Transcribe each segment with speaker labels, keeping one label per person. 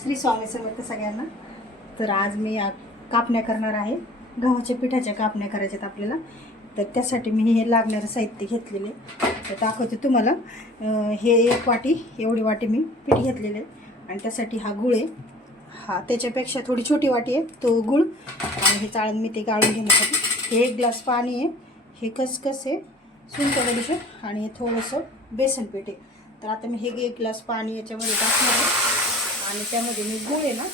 Speaker 1: श्री स्वामी समर्थ सगळ्यांना. तर आज मी कापण्या करणार आहे. गव्हाच्या पिठाच्या कापण्या करायच्यात आपल्याला. तर त्यासाठी मी हे लागणारं साहित्य घेतलेले तर दाखवते तुम्हाला. हे एक वाटी एवढी वाटी मी पीठ घेतलेले आहे. आणि त्यासाठी हा गुळ आहे. हा त्याच्यापेक्षा थोडी छोटी वाटी आहे. तो गुळ. आणि हे चाळण मी ते गाळून घेण्यासाठी. हे एक ग्लास पाणी आहे. हे खसखस आहे. सुंदर आणि हे थोडंसं बेसन पीठ आहे. तर आता मी हे एक ग्लास पाणी याच्यामध्ये टाकणार आहे. आणि त्यामध्ये मी गुळ आहे ना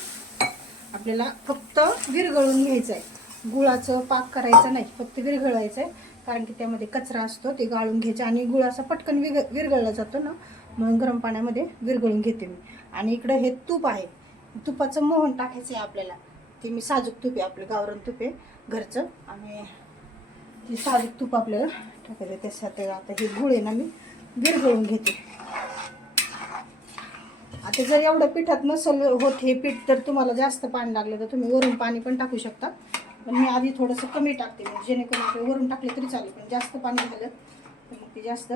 Speaker 1: आपल्याला फक्त विरघळून घ्यायचं आहे. गुळाचं पाक करायचं नाही फक्त विरघळायचं आहे. कारण की त्यामध्ये कचरा असतो ते गाळून घ्यायचं आणि गुळ असा पटकन विग विरघळला जातो ना म्हणून गरम पाण्यामध्ये विरघळून घेते मी. आणि इकडं हे तूप आहे. तुपाचं मोहन टाकायचं आहे आपल्याला. ते मी साजूक तूप आहे आपलं गावरण तूप आहे घरचं. आणि ते साजूक तूप आपल्याला टाकायचं त्यासाठी आता हे गुळ आहे ना मी विरघळून घेते. आता जर एवढं पिठात नसेल होत हे पीठ तर तुम्हाला जास्त पाणी लागलं तर तुम्ही वरून पाणी पण टाकू शकता. पण मी आधी थोडंसं कमी टाकते म्हणजे जेणेकरून ते वरून टाकले तरी चालेल पण जास्त पाणी झालं तर मग ते जास्त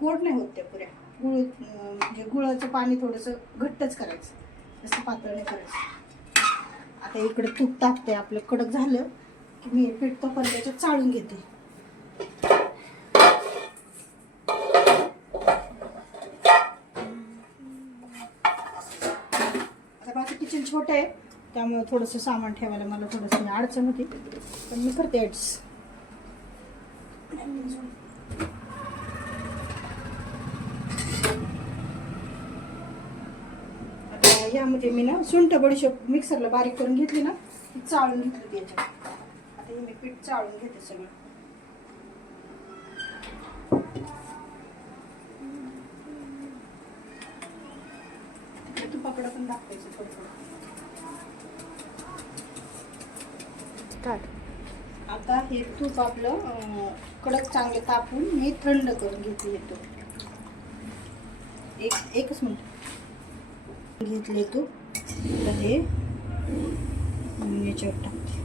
Speaker 1: गोड नाही होत त्या पुऱ्या. गुळ म्हणजे गुळाचं पाणी थोडंसं घट्टच करायचं जास्त पातळ नाही करायचं. आता इकडे तूप टाकते आपलं कडक झालं की मी हे पीठ तोपर्यंत पण चाळून घेते आता माझं किचन छोटं आहे त्यामुळे थोडंसं सामान ठेवायला मला थोडंसं अडचण होती. पण मी करते ॲड्स आता यामध्ये म्हणजे मी ना सुंठ बडीशेप मिक्सरला बारीक करून घेतली ना ती चाळून घेतली त्याच्यात आता हे मी पीठ चाळून घेते सगळं. तिकडे तुपाकडं पण दाखवायचं थोडं थोडं. आता हे तूप आपलं कडक चांगलं तापून मी थंड करून घेतली येतो तूप. एक एकच मिनिट. घेतले तूप. तर हे याच्यावर टाकते.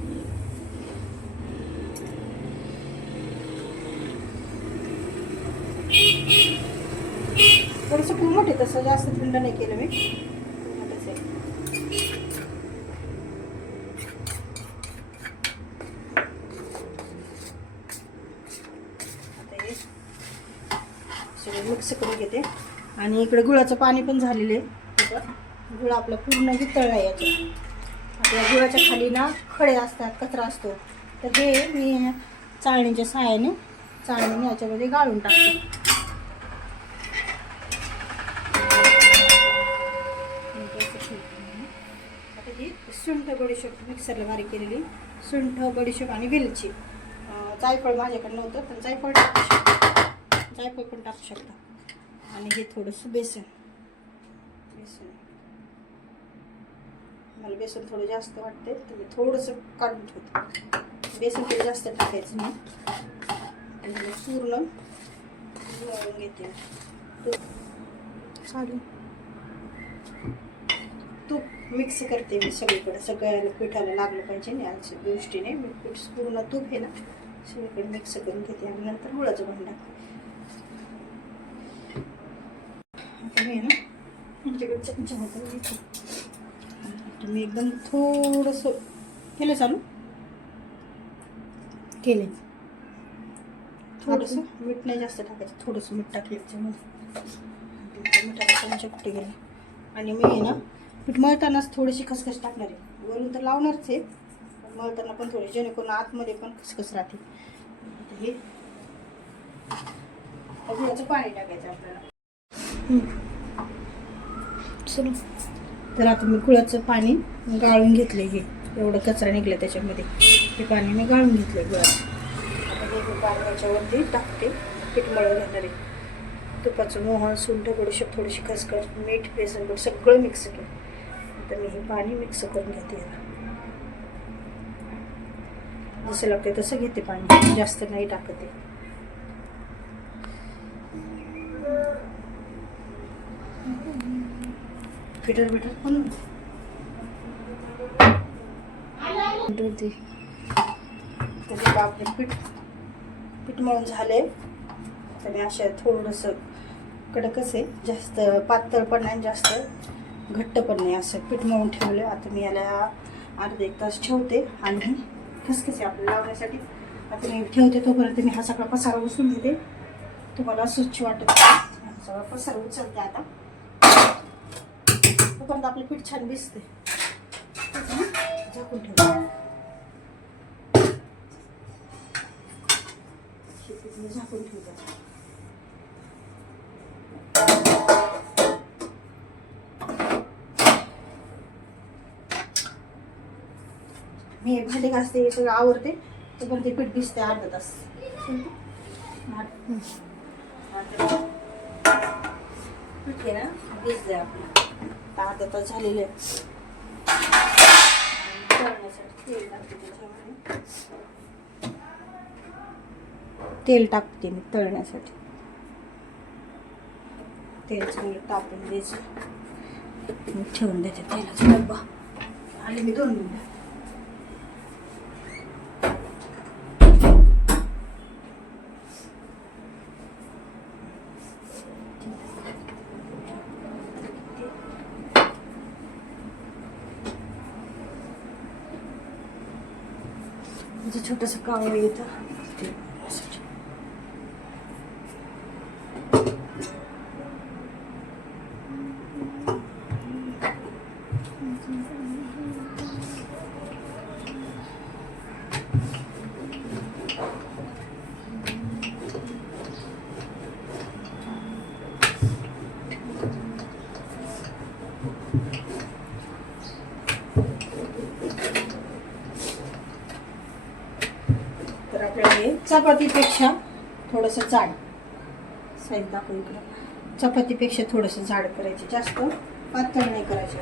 Speaker 1: थोडंसं कोमट आहे तसं जास्त थंड नाही केलं मी कोमटच आहे आता हे सगळं मिक्स करून घेते आणि इकडे गुळाचं पाणी पण झालेलं आहे. गुळ आपला पूर्ण वितळला आहे याच्यात गुळाच्या खाली ना खडे असतात कचरा असतो. तर हे मी चाळणीच्या सहाय्याने चाळणीने याच्यामध्ये गाळून टाकते. आता ही सुंठ बडीशेप मिक्सरला बारीक केलेली. सुंठ बडीशेप आणि वेलची. जायफळ माझ्याकडे नव्हतं पण जायफळ टाकू शकता. जायफळ पण टाकू शकता. आणि हे थोडंसं बेसन. बेसन. मला बेसन थोडं जास्त वाटते तर मी थोडंसं काढून ठेवते. बेसन थोडं जास्त टाकायचं नाही. आणि हे पूर्ण मळून घेते. चालेल. तूप मिक्स करते मी सगळीकडे. सगळ्याला पिठाला लागलं पाहिजे ना याच्या दृष्टीने मी पीठ पूर्ण तूप आहे ना सगळीकडे मिक्स करून घेते आणि नंतर गुळाचं भांड आता मी आहे ना. आमच्याकडे चमचा होता घेते आता मी एकदम थोडंसं केलं चालू? केले. थोडंसं? मीठ नाही जास्त टाकायचं थोडंसं मीठ टाकलं त्याच्यामध्ये मिठाचा चमचा कुठे गेला? आणि मी आहे ना पीठ मळतानाच थोडीशी खसखस टाकणार आहे. वरून तर लावणारच आहे मळताना पण थोडी जेणेकरून आतमध्ये पण खसखस राहते. हे पाणी टाकायचं आपल्याला. चलो. तर आता मी गुळाचं पाणी गाळून घेतले हे. एवढं कचरा निघलं त्याच्यामध्ये. हे पाणी मी गाळून घेतलं गुळाचं हे पाणी याच्यावरती टाकते. पीठ मळून घेणारे तुपाचं मोहन सुंठ थोडीशी थोडीशी खसखस मीठ बेसन गोड सगळं मिक्स केलं आता मी हे पाणी मिक्स करून घेते याला. जसं लागते तसं घेते पाणी. जास्त नाही टाकते फिटर बिटर पण होती? त्याचे आपले पीठ पीठ मळून झाले. मी अशा थोडंसं कडकच आहे जास्त पातळ पण नाही जास्त घट्ट पण नाही असं पीठ मळून ठेवलं. आता मी याला अर्धा एक तास ठेवते आणि खसखसे आपल्याला लावण्यासाठी. आता मी ठेवते तोपर्यंत मी हा सगळा पसारा उचलून घेते तुम्हाला स्वच्छ वाटत सगळा पसारा उचलते आता. तोपर्यंत आपलं पीठ छान भिजते झाकून ठेवते झाकून ठेवते. मी भांडे घासते सगळं आवरते तोपर्यंत ते पीठ भिजते अर्धा तास. पीठ आहे ना भिजले आपलं. आता अर्धा तास झालेले तेल टाकते तेल टाकते मी तळण्यासाठी. तेल चांगलं टाकून द्यायचं. ठेवून देते तेलाचा डब्बा. आणि मी दोन मिनिटं. छोटंसं कावळ येतं चपातीपेक्षा थोडंसं जाड. साईज दाखवू इकडं. चपातीपेक्षा थोडंसं जाड करायचे जास्त पातळ नाही करायचे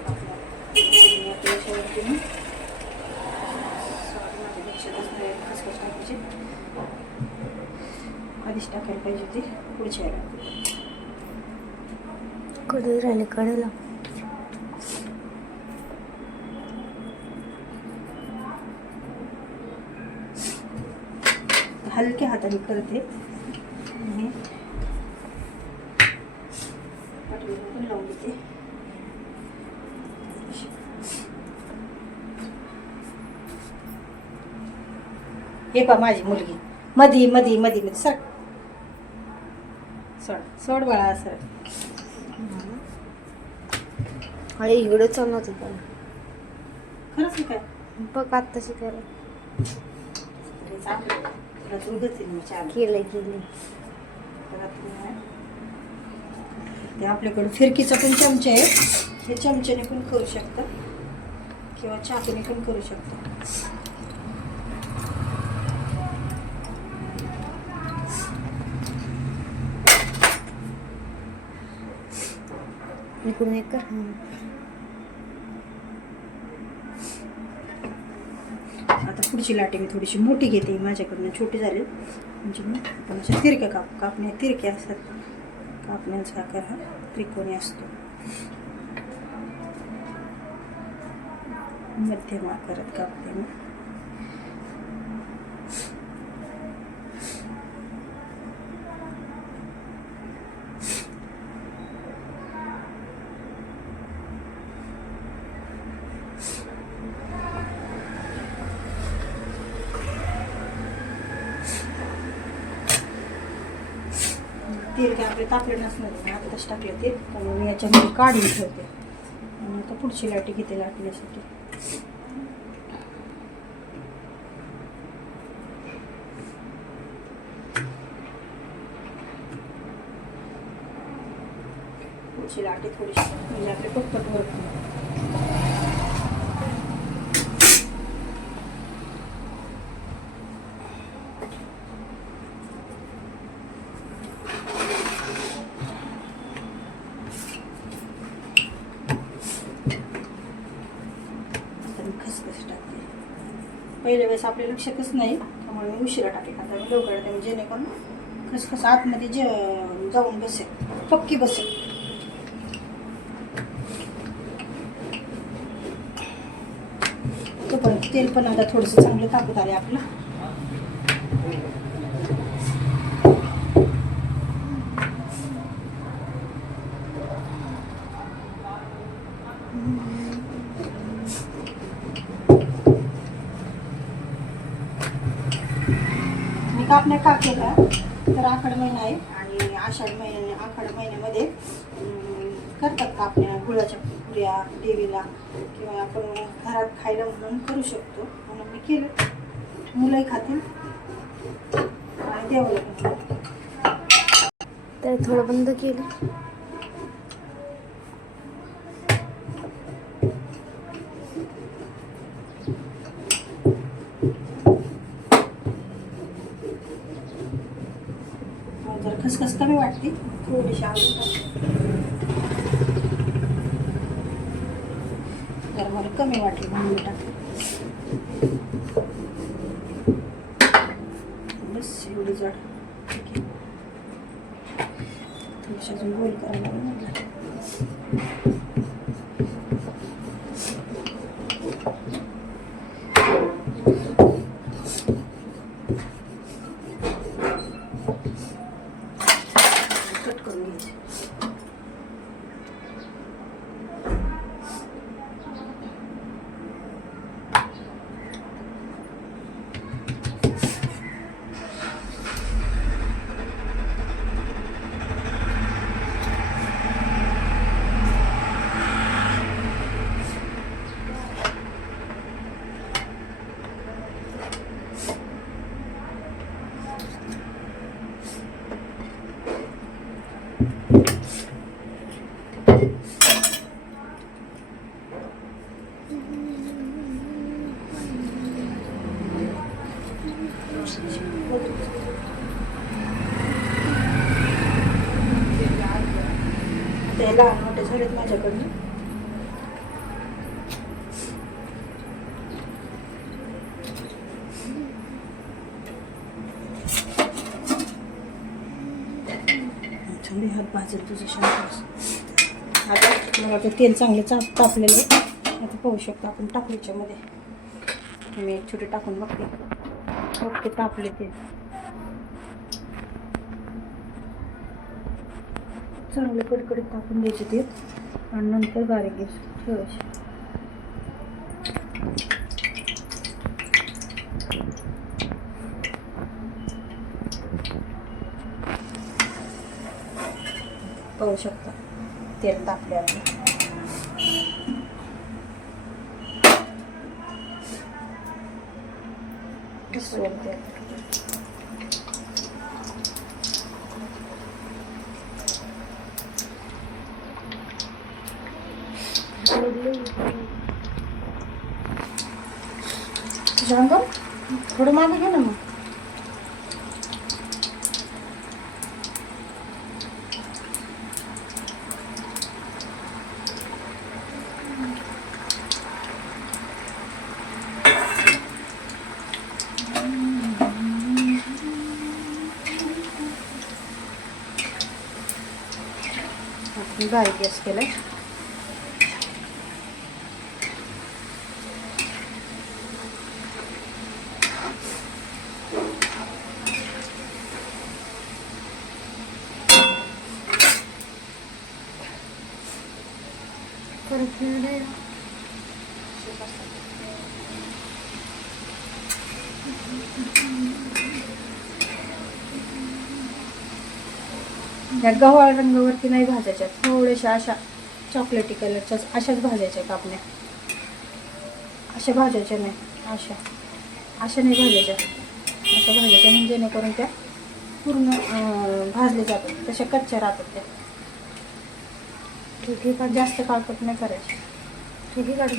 Speaker 1: टाकायची आधीच टाकायला पाहिजे ते पुढच्या वेळेला.
Speaker 2: कधी राहिले कडेला
Speaker 1: हलक्या हाताने करते. पण लावून हे पा माझी मुलगी. मधी मधी मधी मधी. सर. सोड सोड बाळा सर.
Speaker 2: अरे इकडे चालत होता
Speaker 1: खरंच काय?
Speaker 2: बघ आत्ता शिकायला.
Speaker 1: दूध देते मी
Speaker 2: केलंय. केलंय
Speaker 1: ते आपल्याकडे फिरकीचा पण चमचा आहे हे चमच्याने पण करू शकता. किंवा चाकूने पण करू शकता.
Speaker 2: इकडून एक कर
Speaker 1: आता पुढची लाटी मी थोडीशी मोठी घेते माझ्याकडनं छोटी झाली. म्हणजे मी आपण अशा तिरक्या काप कापण्या तिरक्या असतात. कापण्यांचा आकार हा त्रिकोणी असतो. मध्यम आकारात कापते मी. तेल काय आपले तापले नसणार आत्ताच टाकलं ते त्यामुळे मी याच्यामध्ये काढून ठेवते. आणि आता पुढची लाटी घेते लाटण्यासाठी. पुढची लाटी थोडीशी म्हणजे आपले फक्त वर आता मी खसखस टाकते पहिल्या वेळेस आपल्या लक्षातच नाही. त्यामुळे मी उशिरा टाकले आता मी लवकर टाकते जेणेकरून खसखस आतमध्ये जे जाऊन बसेल. पक्की बसेल. तो पण तेल पण आता थोडंसं चांगलं तापत आले आपलं कापण्या का केल्या तर आखाड महिना आहे आणि आषाढ महिन्या आखाड महिन्यामध्ये करतात कापण्या गुळाच्या पुऱ्या देवीला? किंवा आपण घरात खायला म्हणून करू शकतो. म्हणून मी केलं. मुलंही खातील. आणि देवाला पण.
Speaker 2: तर थोडं बंद केलं
Speaker 1: मग जर खसखस कमी वाटते. थोडीशी आवडून जर मला कमी वाटली म्हणून टाकते बस एवढी जड. थोडीशी अजून गोल करायला लागेल म्हटलं कट करून घ्यायचे ते लहान मोठे झालेत माझ्याकडनं. थंडी हात भाजत तुझं शांत आता मला ते तेल चांगले चाप तापलेलं आता पाहू शकतो आपण टाकू याच्यामध्ये. मी एक छोटे टाकून बघते. बघते तापले ते. चांगले कडकडीत टाकून द्यायचे ते. आणि नंतर बारीक ठेवायचे. पाहू शकता. तेल तापले आपण सोडते थोडं मागे घे ना मग. आपण बारीक गॅस केलाय
Speaker 2: परत
Speaker 1: या गव्हाळ रंगावरती नाही भाजायच्या. थोड्याशा अशा चॉकलेटी कलरच्या अशाच भाजायच्या कापण्या. अशा भाजायच्या नाही अशा. अशा नाही भाजायच्या. अशा भाजायच्या म्हणजे जेणेकरून त्या पूर्ण भाजले जातात. तशा कच्च्या राहतात त्या.
Speaker 2: ठीक आहे का
Speaker 1: जास्त काळपट नाही करायची.
Speaker 2: ठीक आहे काढ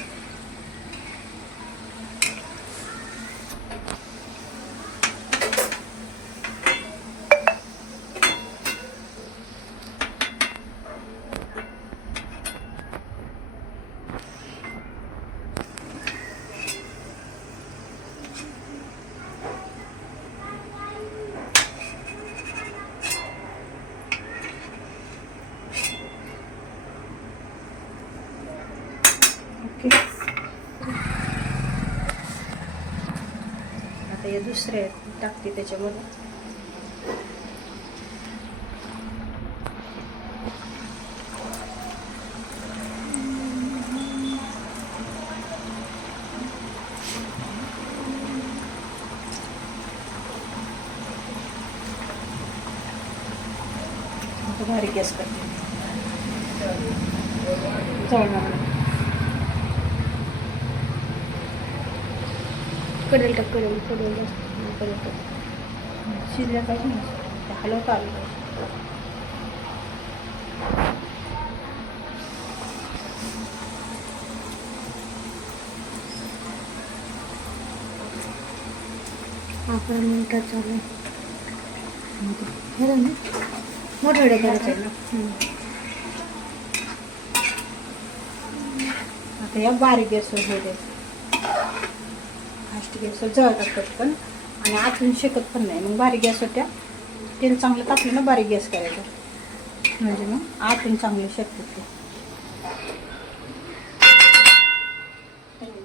Speaker 1: आता हे दुसरे आहेत टाकते त्याच्यामध्ये बारीक गॅस
Speaker 2: कर
Speaker 1: शिजल्या पाहिजे ना हलवता आलं पाहिजे
Speaker 2: अकरा मिनिटात चालू. हे ना मोठं करायचं.
Speaker 1: आता या बारीक गॅसवर होऊ दे. गॅसवर जळतात पटकन आणि आतून शेकत पण नाही. मग बारीक गॅसवर त्या तेल चांगलं तापलं ना बारीक गॅस करायचा. म्हणजे मग आतून चांगले शेकतात ते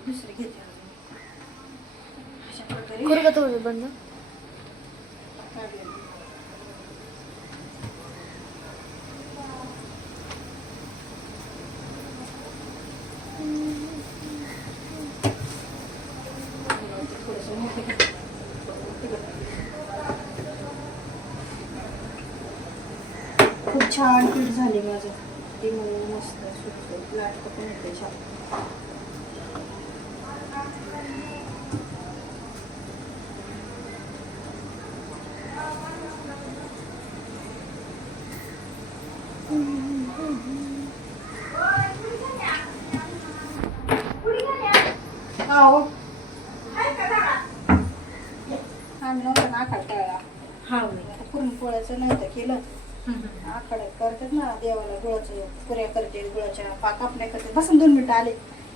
Speaker 1: दुसरे घेते. अशा प्रकारे.
Speaker 2: बंद
Speaker 1: काढलेलं. थोडंसं मोठं घे. खूप छान पीठ झाले माझं ते मऊ मस्त सुटतं लाटकं पण येते छान हो आम्ही नव्हतं ना आखाड तळला
Speaker 2: हा
Speaker 1: पुरणपोळ्याचं नव्हतं केलं आखाड करतात ना देवाला गुळाचं पुऱ्या गुळाच्या पाक आपल्या करते. बसून दोन मिनिटं आले.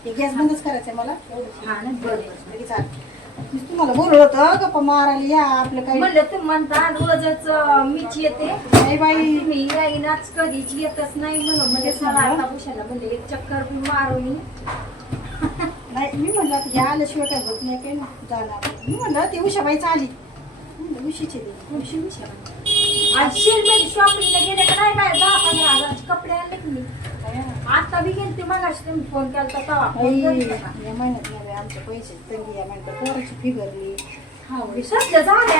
Speaker 1: हे गॅस बंदच करायचं मला.
Speaker 2: हा ना, बरं, बरं.
Speaker 1: लगेच आले. मी तुम्हाला बोलवलं होतं गप्पा मारायला या आपलं काही.
Speaker 3: म्हणलं तुम्ही म्हणता रोजच मीच येते.
Speaker 1: नाही बाई.
Speaker 3: तुम्ही येईनाच कधीच येतच नाही म्हणून. म्हणजे चला आता उशाला म्हणले एक चक्कर बी मारून येऊ.
Speaker 1: नाही मी म्हणलं आता ह्या आल्याशिवाय काय होत नाही काही ना जाणार मी म्हणलं ते उशाबाईच आली. म्हणलं उशीची दे. उशी उशा
Speaker 3: आज शेरमध्ये शॉपिंगला गेले का नाही काय दहा पंधरा हजाराचे कपडे आणले की मी आता बी गेले ते मगाशी तुम्ही फोन केला तेव्हा फोन करीत होता.
Speaker 1: या महिन्यात नाही बाई, आमचे पैसे तंगी या महिन्यात पोराची
Speaker 3: हो,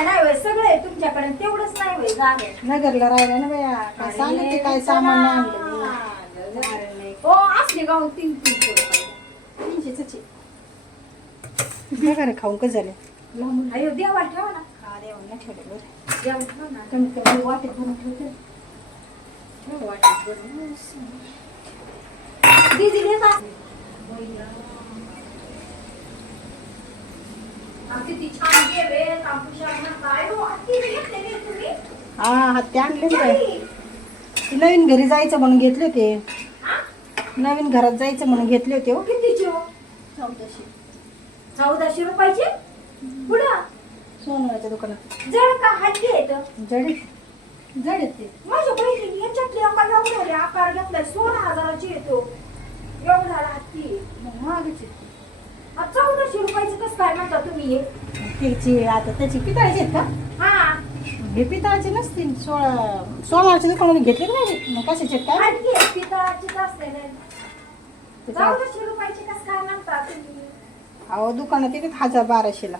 Speaker 3: नाही होय सगळे तुमच्याकडे तेवढंच नाही होय झाले
Speaker 1: नगरला राहिला ना बाया काय सांगत ते काय सामान नाही आणलं मी. नारळ नाही.
Speaker 3: हो असले गाव तीन तीन किलो.
Speaker 1: तीनशेच आहे. बघा रे खाऊन कसं झाले.
Speaker 3: अयो देवा ठेवा ना
Speaker 1: ठेवलं बरं
Speaker 3: देवा ठेवा ना
Speaker 1: कमीत कमी वाटेत भरून ठेवते
Speaker 3: ठेवा वाटेत भरून. दीदी दे बा. आ, किती छान गेले कापूशात म्हणताय हो?
Speaker 1: हा हा ते आणले ना बाई.
Speaker 3: किती?
Speaker 1: ते नवीन घरी जायचं म्हणून घेतले होते? नवीन घरात जायचं म्हणून घेतले होते हो.
Speaker 3: कितीचे हो?
Speaker 1: चौदाशे.
Speaker 3: चौदाशे रुपयाचे? पुढं?
Speaker 1: सोनवाच्या दुकानात.
Speaker 3: जड का हलकी आहेत?
Speaker 1: जडीत जडीत ते.
Speaker 3: माझ्या बहिणीने याच्यातले आकार घेतलाय. सोळा हजाराचे येतो. एवढा चौदाशे रुपयाचे कसं काय म्हणता तुम्ही? हे?
Speaker 1: त्याची आता त्याची पितळाची आहेत का?
Speaker 3: हा.
Speaker 1: हे पितळाचे नसतील सोळा सोमवारच्या दुकानात घेतले का नाही? मग कशाचे आहेत काय?
Speaker 3: पितळाचीच असते ना. चौदाशे रुपयाचे कसं काय म्हणता तुम्ही?
Speaker 1: अहो दुकानात येतात हजार बाराशेला.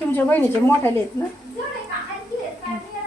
Speaker 1: तुमच्या बहिणीचे मोठाले आहेत ना?
Speaker 3: आहे का?